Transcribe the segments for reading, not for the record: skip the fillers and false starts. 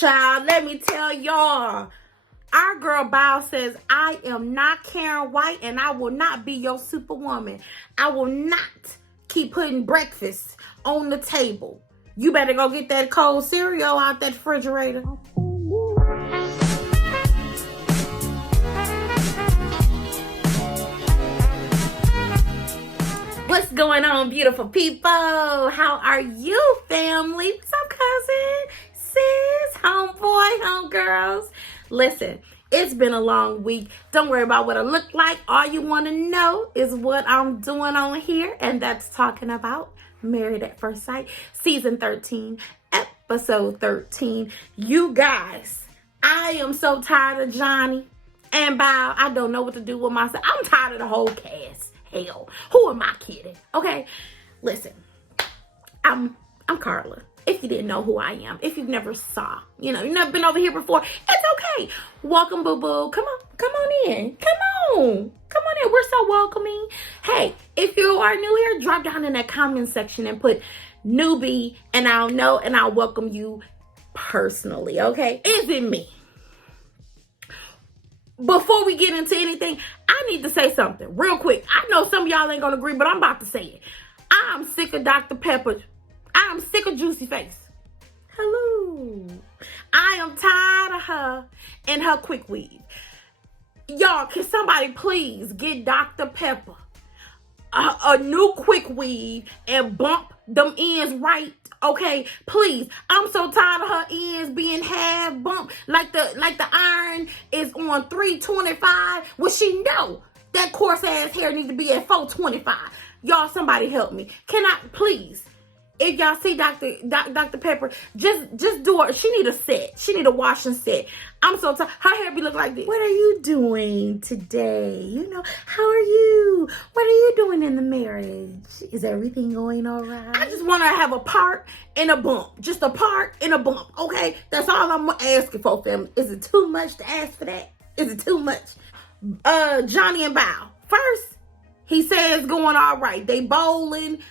child, let me tell y'all. Our girl Bow says, I am not Karen White and I will not be your superwoman. I will not keep putting breakfast on the table. You better go get that cold cereal out that refrigerator. What's going on, beautiful people? How are you, family? What's up, cousin, sis, homeboy, homegirls? Listen, it's been a long week. Don't worry about what I look like. All you want to know is what I'm doing on here, and that's talking about Married at First Sight, season 13, episode 13. You guys, I am so tired of Johnny and Bow. I don't know what to do with myself. I'm tired of the whole cast. Hell, who am I kidding? Okay, listen, I'm Carla. If you didn't know who I am, if you've never saw, you've never been over here before, it's okay. Welcome, boo-boo. Come on in. Come on in. We're so welcoming. Hey, if you are new here, drop down in that comment section and put newbie, and I'll know and I'll welcome you personally, okay? Is it me? Before we get into anything, I need to say something real quick. I know some of y'all ain't gonna agree, but I'm about to say it. I'm sick of Dr. Pepper. I'm sick of Juicy Face. Hello. I am tired of her and her quick weave. Y'all, can somebody please get Dr. Pepper a new quick weave and bump them ends right? Okay, please. I'm so tired of her ends being half bumped like the iron is on 325. Well, she know that coarse ass hair need to be at 425. Y'all, somebody help me. Can I please? If y'all see Dr. Pepper, just do her. She need a set. She need a wash and set. I'm so tired. Her hair be looking like this. What are you doing today? How are you? What are you doing in the marriage? Is everything going all right? I just want to have a part and a bump. Just a part and a bump, okay? That's all I'm asking for, family. Is it too much to ask for that? Is it too much? Johnny and Bow. First, he says going all right. They bowling.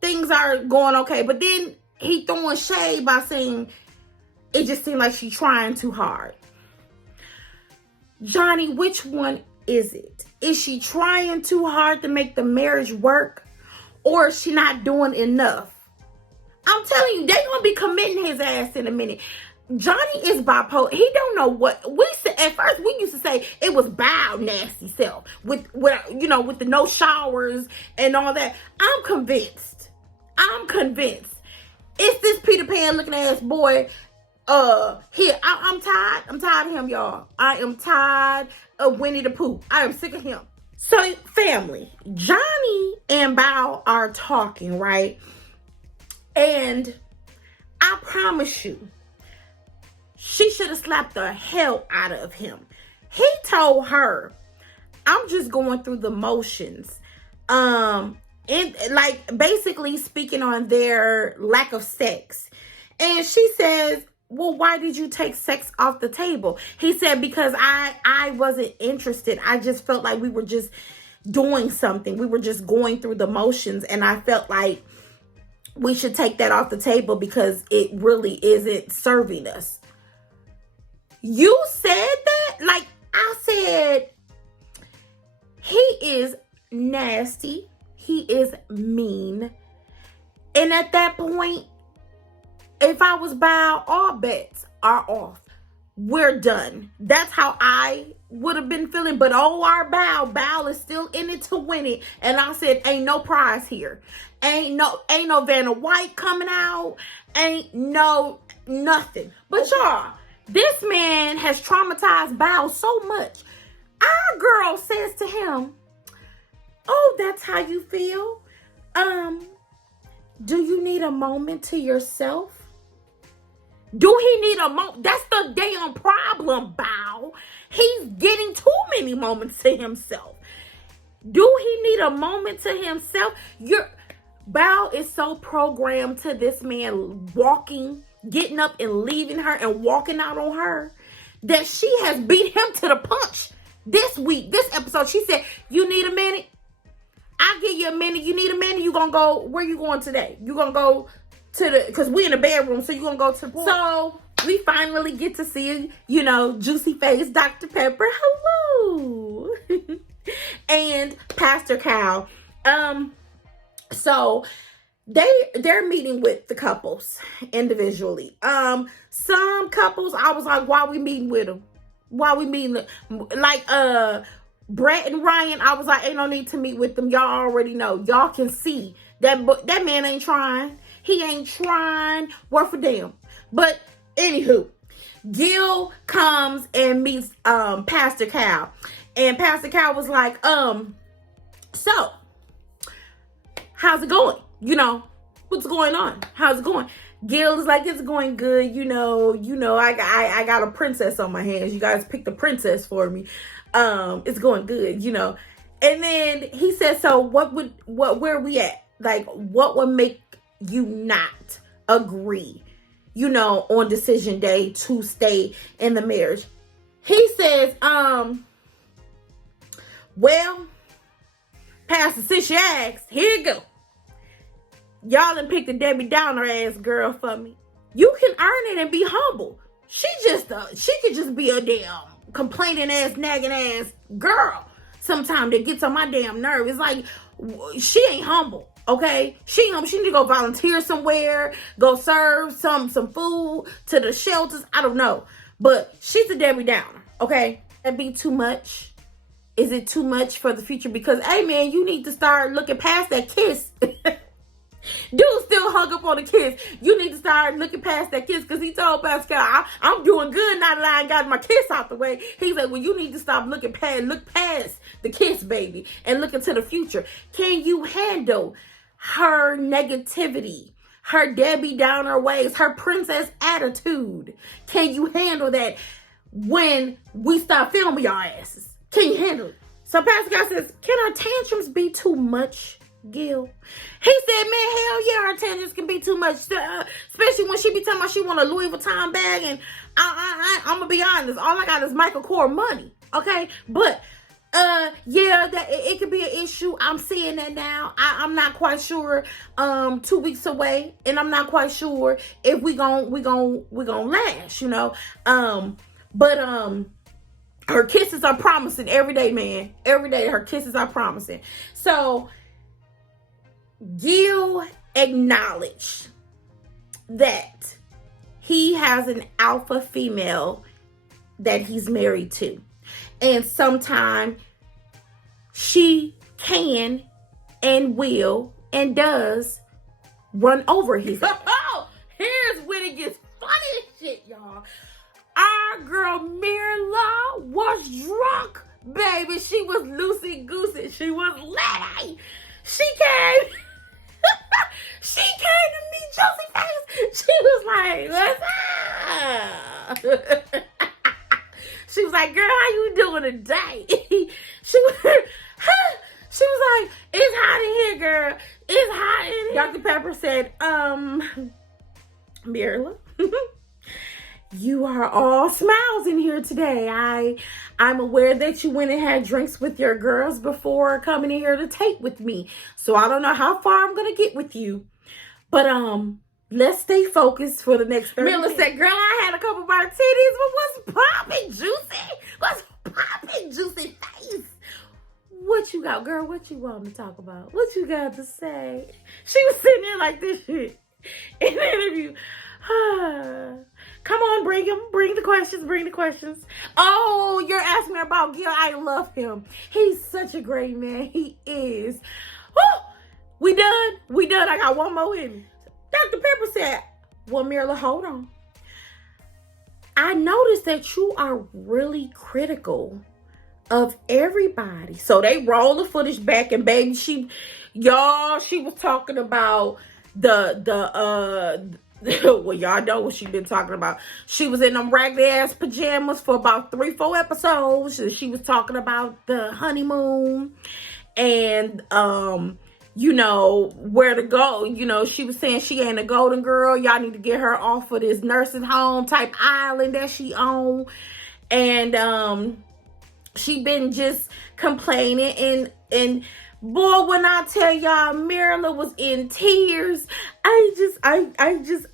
Things are going okay, but then he throwing shade by saying it just seemed like she's trying too hard. Johnny, which one is it? Is she trying too hard to make the marriage work, or is she not doing enough? I'm telling you, they're gonna be committing his ass in a minute. Johnny is bipolar. He don't know what we said. At first, we used to say it was Bow nasty self with the no showers and all that. I'm convinced. It's this Peter Pan looking ass boy. Here, I'm tired. I'm tired of him, y'all. I am tired of Winnie the Pooh. I am sick of him. So, family, Johnny and Bow are talking, right? And I promise you, she should have slapped the hell out of him. He told her, I'm just going through the motions. And like basically speaking on their lack of sex. And she says, well, why did you take sex off the table? He said, because I wasn't interested. I just felt like we were just doing something. We were just going through the motions. And I felt like we should take that off the table because it really isn't serving us. You said that? Like I said, he is nasty. He is mean. And at that point, if I was Bow, all bets are off. We're done. That's how I would have been feeling. But our Bow is still in it to win it. And I said, ain't no prize here. Ain't no Vanna White coming out. Ain't no nothing. But y'all, this man has traumatized Bow so much. Our girl says to him, oh, that's how you feel? Do you need a moment to yourself? Do he need a moment? That's the damn problem, Bow. He's getting too many moments to himself. Do he need a moment to himself? Bow is so programmed to this man walking, getting up and leaving her and walking out on her that she has beat him to the punch this week, this episode. She said, you need a minute? I'll give you a minute. You need a minute? You gonna go, where you going today? You gonna go to because we in the bedroom, so you gonna go to the pool. So we finally get to see, juicy face Dr. Pepper. Hello. And Pastor Cal. So they're meeting with the couples individually. Some couples, I was like, why we meeting with them? Why we meeting? Like, Brett and Ryan, I was like, ain't no need to meet with them. Y'all already know. Y'all can see that man ain't trying. He ain't trying. Worth a damn. But anywho, Gil comes and meets Pastor Cal. And Pastor Cal was like, so, how's it going? What's going on? How's it going? Gil is like, it's going good. I got a princess on my hands. You guys picked a princess for me. It's going good, And then he said, so where are we at? Like, what would make you not agree, on decision day to stay in the marriage? He says, well, Pastor, since you asked, here you go. Y'all done picked a Debbie Downer ass girl for me. You can earn it and be humble. She could just be a damn complaining ass, nagging ass girl sometimes that gets on my damn nerve. It's like, she ain't humble, okay? She ain't humble. She need to go volunteer somewhere, go serve some food to the shelters. I don't know. But she's a Debbie Downer, okay? That be too much? Is it too much for the future? Because, hey, man, you need to start looking past that kiss. Dude still hung up on the kiss. You need to start looking past that kiss, because he told Pascal, I'm doing good now that I got my kiss out the way. He's like, well, you need to stop look past the kiss, baby, and look into the future. Can you handle her negativity, her Debbie Downer ways, her princess attitude? Can you handle that when we start filming your asses? Can you handle it? So Pascal says, can our tantrums be too much, Gil? He said, man, hell yeah, her tantrums can be too much, especially when she be talking about she want a Louis Vuitton bag, and I'm gonna be honest, all I got is Michael Kors money, okay? But yeah, that it could be an issue. I'm seeing that now. I'm not quite sure. 2 weeks away, and I'm not quite sure if we gon' last, But her kisses are promising every day, man. Every day, her kisses are promising. So Gil acknowledged that he has an alpha female that he's married to. And sometimes she can and will and does run over his. Oh, here's when it gets funny as shit, y'all. Our girl Mirla was drunk, baby. She was loosey-goosey. She was lady. She came. She came to meet Josie Face. She was like, what's up? She was like, girl, how you doing today? She was like, it's hot in here, girl. It's hot in here. Dr. Pepper said, Mirla, you are all smiles in here today. I'm aware that you went and had drinks with your girls before coming in here to tape with me. So I don't know how far I'm gonna get with you. But let's stay focused for the next 30 minutes. Mirla said, girl, I had a couple martinis, but what's popping, Juicy? What's popping, Juicy Face? What you got, girl? What you want to talk about? What you got to say? She was sitting there like this shit in the interview. Come on, bring the questions. Oh, you're asking me about Gil. I love him. He's such a great man. He is. Woo! We done. I got one more in me. Dr. Pepper said, well, Mirla, hold on. I noticed that you are really critical of everybody. So they roll the footage back, and baby, she was talking about well, y'all know what she been talking about. She was in them raggedy ass pajamas for about 3-4 episodes. She was talking about the honeymoon and where to go. She was saying she ain't a golden girl. Y'all need to get her off of this nursing home type island that she on. And she been just complaining, and Boy, when I tell y'all, Marilyn was in tears. I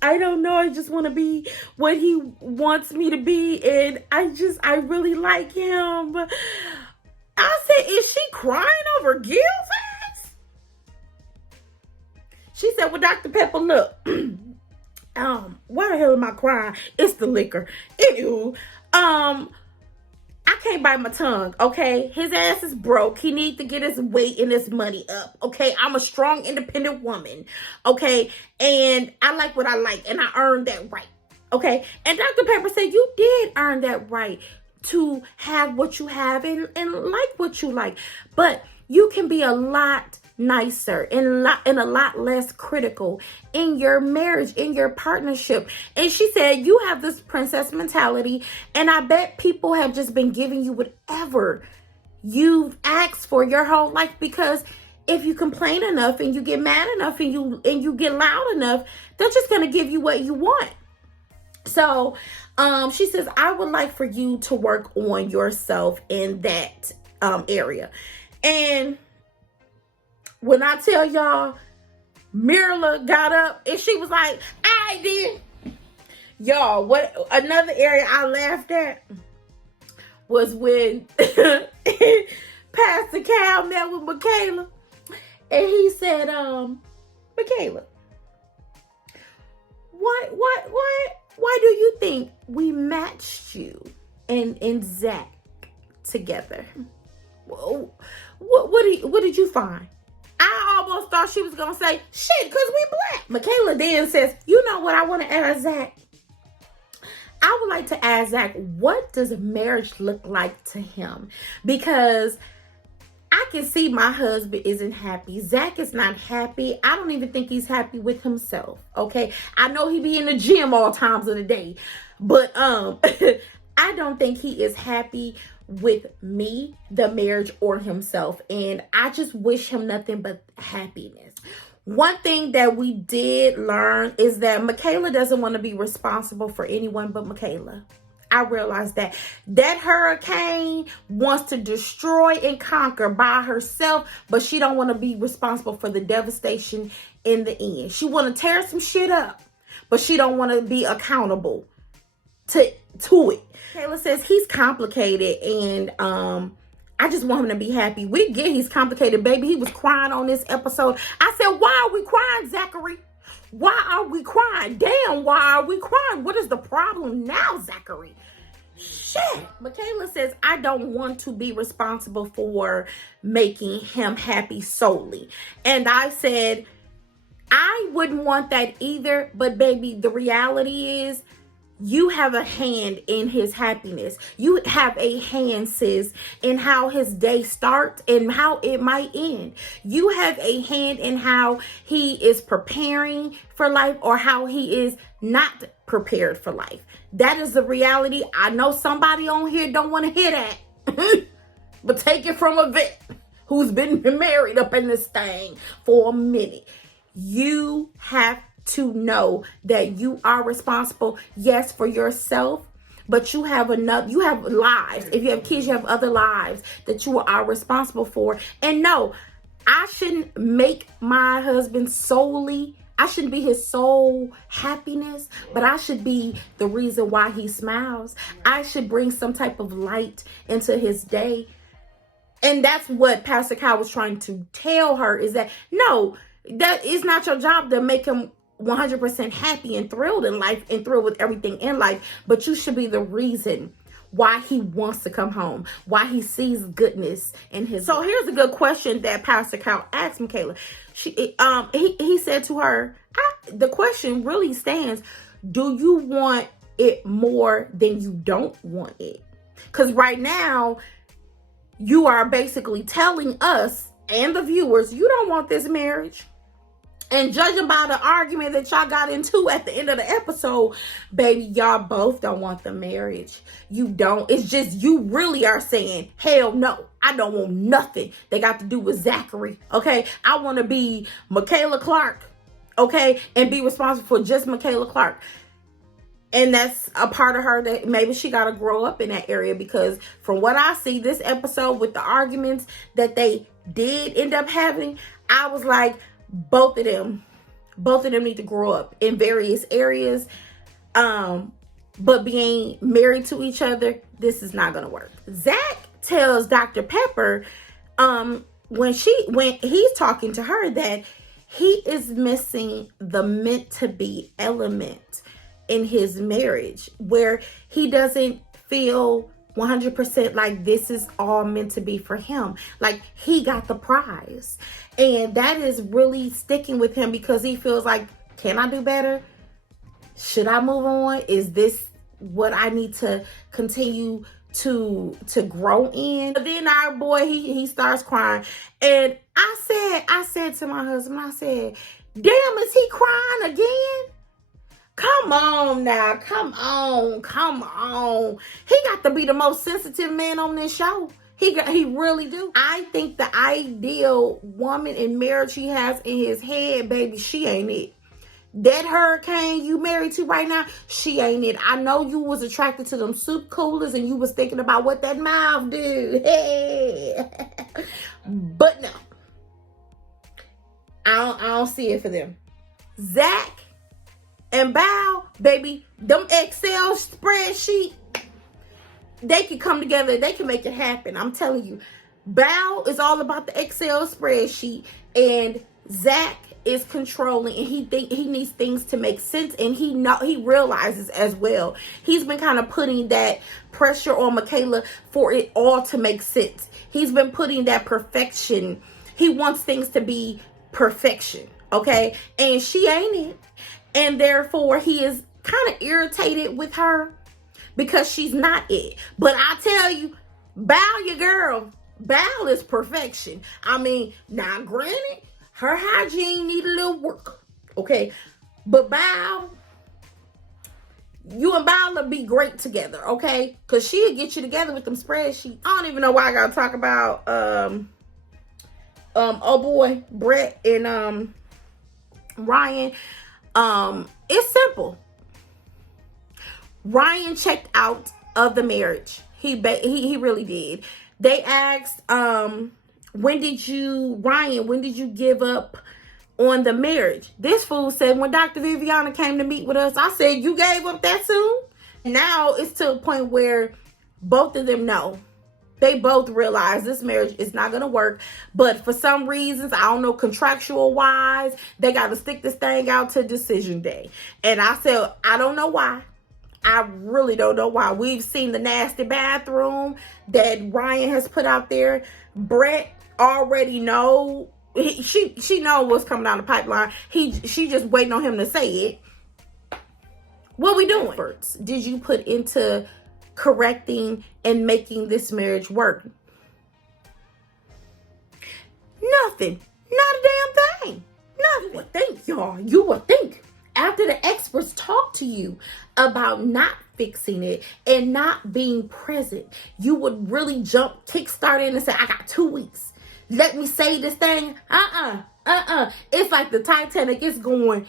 don't know. I just want to be what he wants me to be. And I really like him. I said, is she crying over Gil's ass? She said, well, Dr. Pepper, look. Why the hell am I crying? It's the liquor. Anywho, I can't bite my tongue, okay? His ass is broke. He needs to get his weight and his money up, okay? I'm a strong, independent woman, okay? And I like what I like, and I earned that right, okay? And Dr. Pepper said, you did earn that right to have what you have and like what you like. But you can be a lot nicer and a lot less critical in your marriage, in your partnership. And she said, you have this princess mentality, and I bet people have just been giving you whatever you've asked for your whole life, because if you complain enough and you get mad enough and you get loud enough, they're just going to give you what you want. So she says, I would like for you to work on yourself in that area. And when I tell y'all, Mirla got up and she was like, I did. Y'all, what another area I laughed at was when Pastor Cal met with Michaela. And he said, Michaela, why do you think we matched you and Zach together? What did you find? I almost thought she was going to say, shit, because we black. Michaela then says, you know what I want to ask Zach? I would like to ask Zach, what does marriage look like to him? Because I can see my husband isn't happy. Zach is not happy. I don't even think he's happy with himself, okay? I know he be in the gym all times of the day, but I don't think he is happy with me, the marriage, or himself. And I just wish him nothing but happiness. One thing that we did learn is that Michaela doesn't want to be responsible for anyone but Michaela. I realized that hurricane wants to destroy and conquer by herself, but she don't want to be responsible for the devastation in the end. She want to tear some shit up, but she don't want to be accountable to it. Kayla says he's complicated, and I just want him to be happy. We get he's complicated, baby. He was crying on this episode. I said, why are we crying, Zachary? Why are we crying? Damn, why are we crying? What is the problem now, Zachary? Shit. Michaela says, I don't want to be responsible for making him happy solely. And I said, I wouldn't want that either. But baby, the reality is, you have a hand in his happiness. You have a hand, sis, in how his day starts and how it might end. You have a hand in how he is preparing for life or how he is not prepared for life. That is the reality. I know somebody on here don't want to hear that. But take it from a vet who's been married up in this thing for a minute. You have to know that you are responsible, yes, for yourself, but you have lives. If you have kids, you have other lives that you are responsible for. And no, I shouldn't make my husband I shouldn't be his sole happiness, but I should be the reason why he smiles. I should bring some type of light into his day. And that's what Pastor Kyle was trying to tell her, is that no, that is not your job to make him 100% happy and thrilled in life and thrilled with everything in life, but you should be the reason why he wants to come home, why he sees goodness in his. So here's a good question that Pastor Kyle asked Michaela. He said to her, the question really stands, do you want it more than you don't want it? Because right now, you are basically telling us and the viewers, you don't want this marriage. And judging by the argument that y'all got into at the end of the episode, baby, y'all both don't want the marriage. You don't. It's just you really are saying, hell no, I don't want nothing that got to do with Zachary, okay? I want to be Michaela Clark, okay? And be responsible for just Michaela Clark. And that's a part of her that maybe she got to grow up in that area, because from what I see this episode with the arguments that they did end up having, I was like, both of them need to grow up in various areas. But being married to each other, this is not going to work. Zach tells Dr. Pepper, when he's talking to her, that he is missing the meant to be element in his marriage, where he doesn't feel 100% like this is all meant to be for him. Like he got the prize. And that is really sticking with him, because he feels like, can I do better? Should I move on? Is this what I need to continue to grow in? But then our boy, he starts crying. And I said to my husband, I said, damn, is he crying again? Come on now. Come on. He got to be the most sensitive man on this show. He really do. I think the ideal woman in marriage he has in his head, baby, she ain't it. That hurricane you married to right now, she ain't it. I know you was attracted to them soup coolers and you was thinking about what that mouth do. But no. I don't see it for them. Zach and Bao, baby, them Excel spreadsheet, they can come together. They can make it happen. I'm telling you. Bao is all about the Excel spreadsheet, and Zach is controlling, and he needs things to make sense, and he realizes as well. He's been kind of putting that pressure on Michaela for it all to make sense. He's been putting that perfection. He wants things to be perfection, okay? And she ain't it. And therefore, he is kind of irritated with her because she's not it. But I tell you, Bao, your girl, Bao is perfection. I mean, now granted, her hygiene need a little work, okay? But Bao, you and Bao will be great together, okay? Because she'll get you together with them spreadsheets. I don't even know why I got to talk about, oh boy, Brett and Ryan. It's simple. Ryan checked out of the marriage. He really did. They asked, when did you give up on the marriage? This fool said, when Dr. Viviana came to meet with us. I said, you gave up that soon? Now it's to a point where both of them know. They both realize this marriage is not going to work. But for some reasons, I don't know, contractual wise, they got to stick this thing out to decision day. And I said, I don't know why. I really don't know why. We've seen the nasty bathroom that Ryan has put out there. Brett already know. She know what's coming down the pipeline. She just waiting on him to say it. What we doing? Efforts did you put into correcting and making this marriage work? Nothing. Not a damn thing. Nothing. You would think, y'all. You would think after the experts talk to you about not fixing it and not being present, you would really kickstart in and say, I got 2 weeks. Let me say this thing. It's like the Titanic is going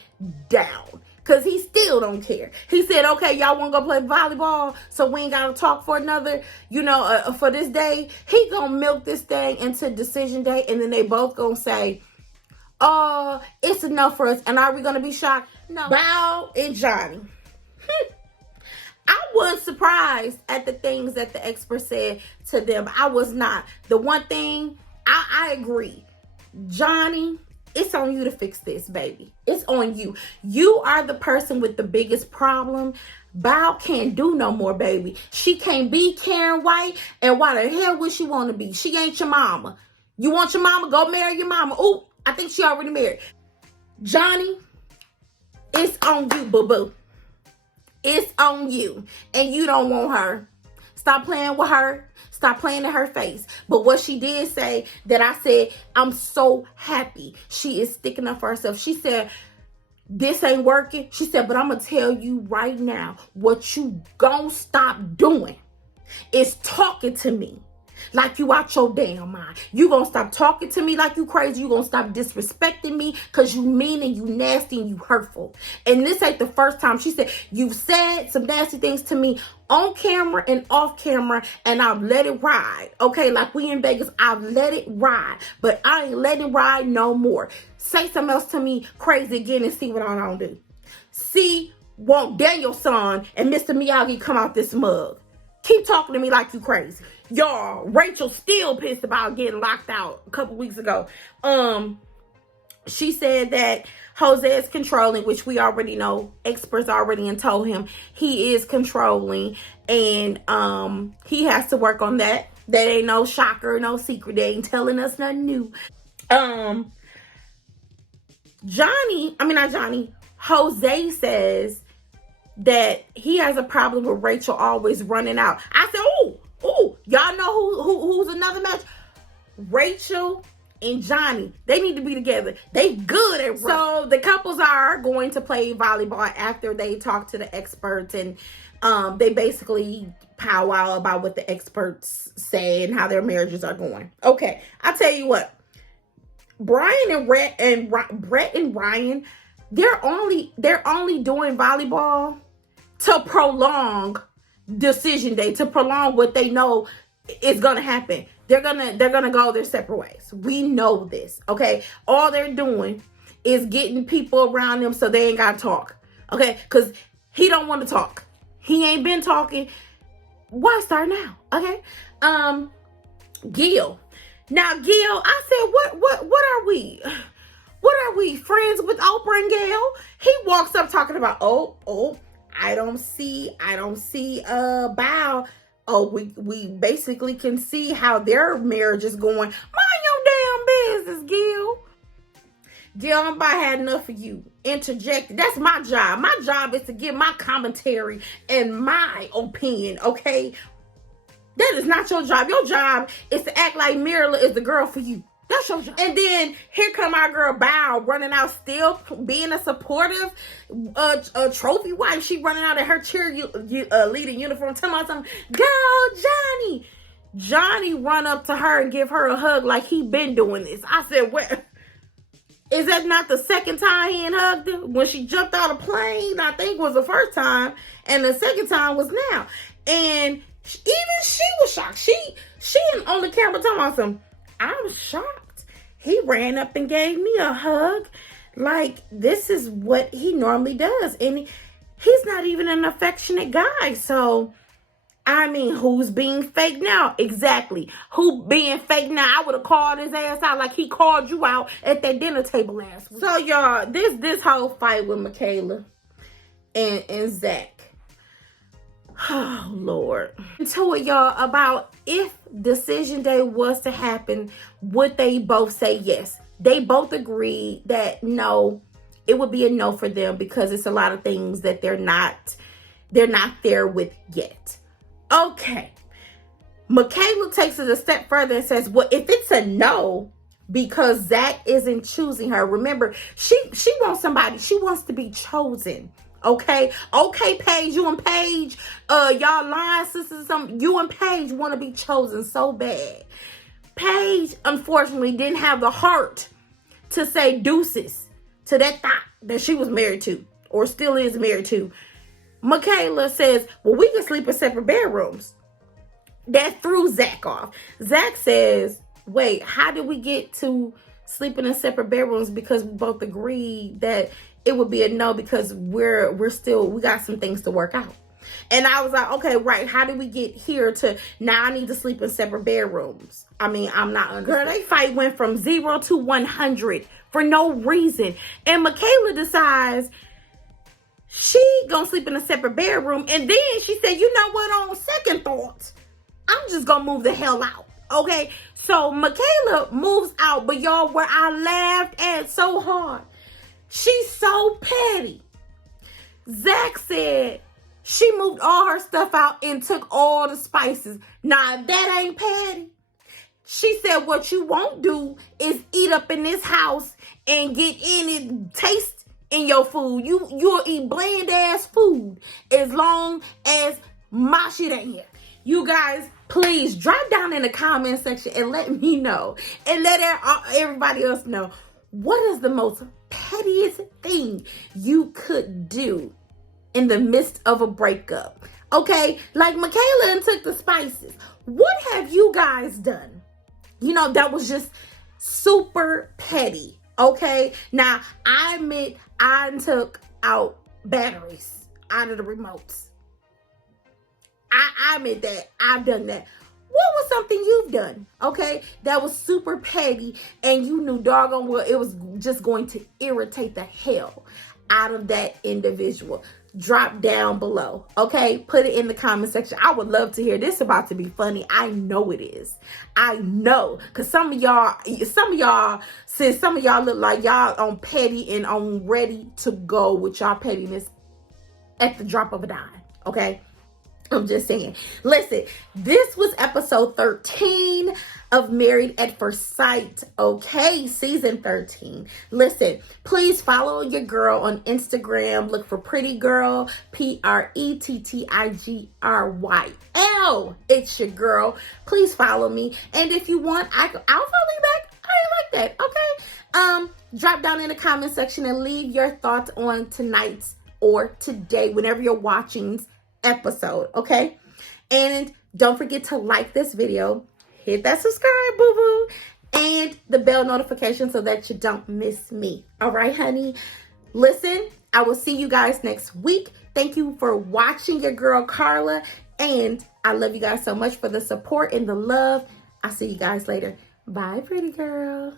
down. Because he still don't care. He said, okay, y'all want to go play volleyball, so we ain't got to talk for another, for this day. He going to milk this thing into decision day, and then they both going to say, it's enough for us. And are we going to be shocked? No. Bao and Johnny. I was surprised at the things that the expert said to them. I was not. The one thing, I agree. Johnny, it's on you to fix this, baby. It's on you. You are the person with the biggest problem. Bao can't do no more, baby. She can't be Karen White. And why the hell would she want to be? She ain't your mama. You want your mama? Go marry your mama. Ooh, I think she already married. Johnny, it's on you, boo-boo. It's on you. And you don't want her. Stop playing with her. Stop playing in her face. But what she did say that I said, I'm so happy she is sticking up for herself. She said, this ain't working. She said, but I'm going to tell you right now, what you gonna stop doing is talking to me. like you out your damn mind. You gonna stop talking to me like you crazy. You gonna stop disrespecting me because you mean and you nasty and you hurtful. And this ain't the first time. She said, you've said some nasty things to me on camera and off camera, and I've let it ride. Okay, like we in Vegas, I've let it ride. But I ain't letting it ride no more. Say something else to me crazy again and see what I don't do. See, won't Daniel-san and Mr. Miyagi come out this mug. Keep talking to me like you crazy. Y'all, Rachel still pissed about getting locked out a couple weeks ago. She said that Jose is controlling, which we already know. Experts already told him he is controlling. And he has to work on that. That ain't no shocker, no secret. They ain't telling us nothing new. Jose says that he has a problem with Rachel always running out. I said, oh, y'all know who's another match? Rachel and Johnny. They need to be together. They good at running. So the couples are going to play volleyball after they talk to the experts, and they basically powwow about what the experts say and how their marriages are going. Okay, I'll tell you what. Brian and Brett and Ryan, they're only doing volleyball to prolong decision day, to prolong what they know is gonna happen. They're gonna go their separate ways. We know this, okay? All they're doing is getting people around them so they ain't gotta talk, okay? Because he don't want to talk. He ain't been talking. Why start now, okay? Gil. Now, Gil, I said, what are we? What are we, friends with Oprah and Gail? He walks up talking about, oh, I don't see Bow. Oh, we basically can see how their marriage is going. Mind your damn business, Gil. Gil, I'm about had enough of you interjecting. That's my job. My job is to give my commentary and my opinion, okay? That is not your job. Your job is to act like Mirla is the girl for you. That's your job. And then here come our girl Bow running out, still being a supportive trophy wife. She running out in her cheerleading uniform, telling me something. Girl, Johnny. Johnny run up to her and give her a hug like he been doing this. I said, what? Is that not the second time he hugged her? When she jumped out of plane, I think was the first time. And the second time was now. And even she was shocked. She on the camera talking about some, I'm shocked. He ran up and gave me a hug. Like, this is what he normally does. And he's not even an affectionate guy. So, I mean, who's being fake now? Exactly. Who being fake now? I would have called his ass out like he called you out at that dinner table last week. So, y'all, this whole fight with Michaela and Zach. Oh, Lord. To it, y'all, about if decision day was to happen, would they both say yes? They both agreed that no, it would be a no for them because it's a lot of things that they're not there with yet. Okay. Michaela takes it a step further and says, well, if it's a no, because Zach isn't choosing her. Remember, she wants somebody. She wants to be chosen. Okay, Paige, you and Paige, y'all lying sisters, something. You and Paige want to be chosen so bad. Paige, unfortunately, didn't have the heart to say deuces to that thought that she was married to, or still is married to. Michaela says, well, we can sleep in separate bedrooms. That threw Zach off. Zach says, wait, how did we get to sleeping in separate bedrooms? Because we both agreed that it would be a no because we got some things to work out. And I was like, okay, right. How did we get here to now I need to sleep in separate bedrooms? I mean, I'm not. Girl, they fight went from 0 to 100 for no reason. And Michaela decides she gonna sleep in a separate bedroom. And then she said, you know what, on second thoughts, I'm just gonna move the hell out. Okay. So Michaela moves out, but y'all, where I laughed at so hard. She's so petty. Zach said she moved all her stuff out and took all the spices. Nah, that ain't petty. She said what you won't do is eat up in this house and get any taste in your food. You'll eat bland ass food as long as my shit ain't here. You guys, please drop down in the comment section and let me know. And let everybody else know. What is the most pettiest thing you could do in the midst of a breakup? Okay, like Michaela and took the spices. What have you guys done? You know, that was just super petty. Okay, now I admit I took out batteries out of the remotes. I admit that I've done that. What was something you've done, okay, that was super petty and you knew doggone well it was just going to irritate the hell out of that individual? Drop down below, okay? Put it in the comment section. I would love to hear. This is about to be funny. I know it is. I know, because some of y'all, since some of y'all look like y'all on petty and on ready to go with y'all pettiness at the drop of a dime, okay? I'm just saying. Listen, this was episode 13 of Married at First Sight, okay? Season 13. Listen, please follow your girl on Instagram. Look for Pretty Girl, PrettyGryl. It's your girl. Please follow me. And if you want, I'll follow you back. I ain't like that, okay? Drop down in the comment section and leave your thoughts on tonight's or today, whenever you're watching episode, okay? And don't forget to like this video, hit that subscribe, boo-boo, and the bell notification so that you don't miss me. All right, honey? Listen, I will see you guys next week. Thank you for watching your girl, Carla, and I love you guys so much for the support and the love. I'll see you guys later. Bye, pretty girl.